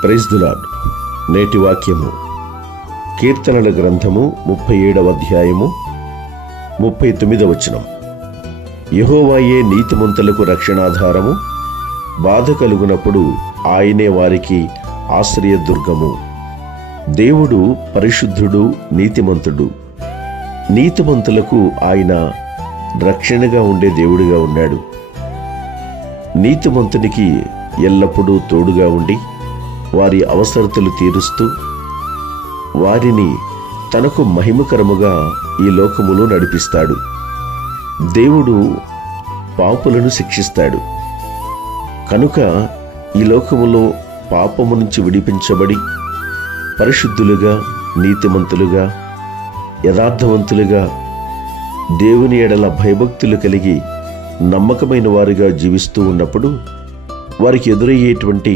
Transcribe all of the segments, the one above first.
Praise the lord. నేటి వాక్యము కీర్తనల గ్రంథము 37వ అధ్యాయము 39వ వచనం. యెహోవాయే నీతిమంతులకు రక్షణాధారము, బాధ కలుగునప్పుడు ఆయనే వారికి ఆశ్రయదుర్గము. దేవుడు పరిశుద్ధుడు, నీతిమంతుడు. నీతిమంతులకు ఆయన రక్షణగా ఉండే దేవుడిగా ఉన్నాడు. నీతిమంతునికి ఎల్లప్పుడూ తోడుగా ఉండి వారి అవసరతలు తీరుస్తూ వారిని తనకు మహిమకరముగా ఈ లోకములో నడిపిస్తాడు. దేవుడు పాపులను శిక్షిస్తాడు. కనుక ఈ లోకములో పాపము నుంచి విడిపించబడి పరిశుద్ధులుగా, నీతిమంతులుగా, యథార్థవంతులుగా, దేవుని ఎడల భయభక్తులు కలిగి నమ్మకమైన వారిగా జీవిస్తూ ఉన్నప్పుడు వారికి ఎదురయ్యేటువంటి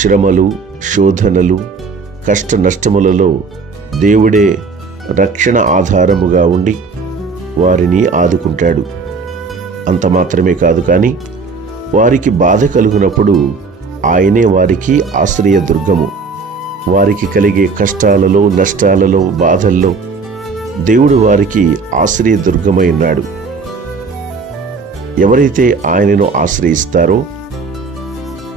శ్రమలు, శోధనలు, కష్ట నష్టములలో దేవుడే రక్షణ ఆధారముగా ఉండి వారిని ఆదుకుంటాడు. అంత మాత్రమే కాదు, కానీ వారికి బాధ కలుగునప్పుడు ఆయనే వారికి ఆశ్రయదుర్గము. వారికి కలిగే కష్టాలలో, నష్టాలలో, బాధల్లో దేవుడు వారికి ఆశ్రయదుర్గమై ఉన్నాడు. ఎవరైతే ఆయనను ఆశ్రయిస్తారో,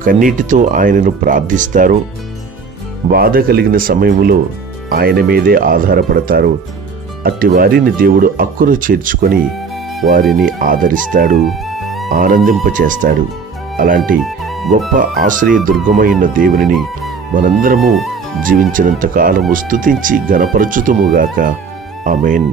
కన్నీటితో ఆయనను ప్రార్థిస్తారో, బాధ కలిగిన సమయంలో ఆయన మీదే ఆధారపడతారో అట్టి వారిని దేవుడు అక్కున చేర్చుకొని వారిని ఆదరిస్తాడు, ఆనందింపచేస్తాడు. అలాంటి గొప్ప ఆశ్రయదుర్గమైన దేవునిని మనందరము జీవించినంత కాలము స్తుతించి ఘనపరచుతుముగాక. ఆమేన్.